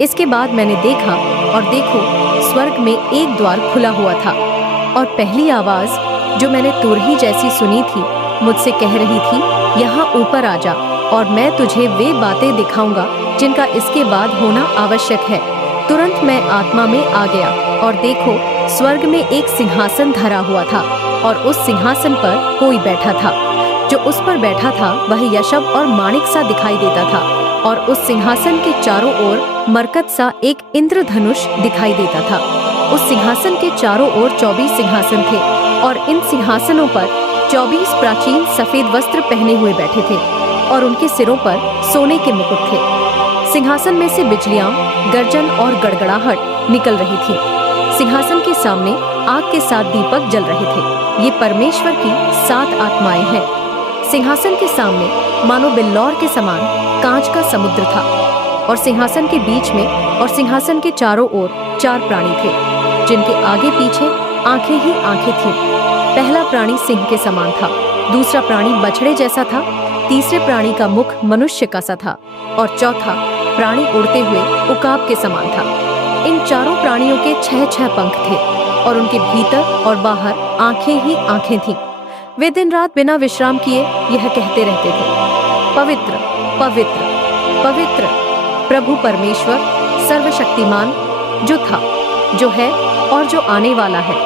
इसके बाद मैंने देखा और देखो, स्वर्ग में एक द्वार खुला हुआ था, और पहली आवाज जो मैंने तुरही जैसी सुनी थी मुझसे कह रही थी, यहाँ ऊपर आ जा और मैं तुझे वे बातें दिखाऊंगा जिनका इसके बाद होना आवश्यक है। तुरंत मैं आत्मा में आ गया और देखो, स्वर्ग में एक सिंहासन धरा हुआ था और उस सिंहासन पर कोई बैठा था। जो उस पर बैठा था वह यशब और माणिक सा दिखाई देता था, और उस सिंहासन के चारों ओर मरकत सा एक इंद्रधनुष दिखाई देता था। उस सिंहासन के चारों ओर 24 सिंहासन थे, और इन सिंहासनों पर 24 प्राचीन सफेद वस्त्र पहने हुए बैठे थे, और उनके सिरों पर सोने के मुकुट थे। सिंहासन में से बिजलियां, गर्जन और गड़गड़ाहट निकल रही थी। सिंहासन के सामने आग के 7 दीपक जल रहे थे। ये परमेश्वर की 7 आत्माएं हैं। सिंहासन के सामने मानो बिल्लौर के समान कांच का समुद्र था, और सिंहासन के बीच में और सिंहासन के चारों ओर 4 प्राणी थे, जिनके आगे पीछे आंखें ही आंखें थीं। पहला प्राणी सिंह के समान था, दूसरा प्राणी बछड़े जैसा था, तीसरे प्राणी का मुख मनुष्य का सा था, और चौथा प्राणी उड़ते हुए उकाब के समान था। इन चारों प्राणियों के 6-6 पंख थे, और उनके भीतर और बाहर आंखें ही आंखें थीं। वे दिन रात बिना विश्राम किए यह कहते रहते थे, पवित्र पवित्र पवित्र प्रभु परमेश्वर सर्वशक्तिमान, जो था, जो है और जो आने वाला है।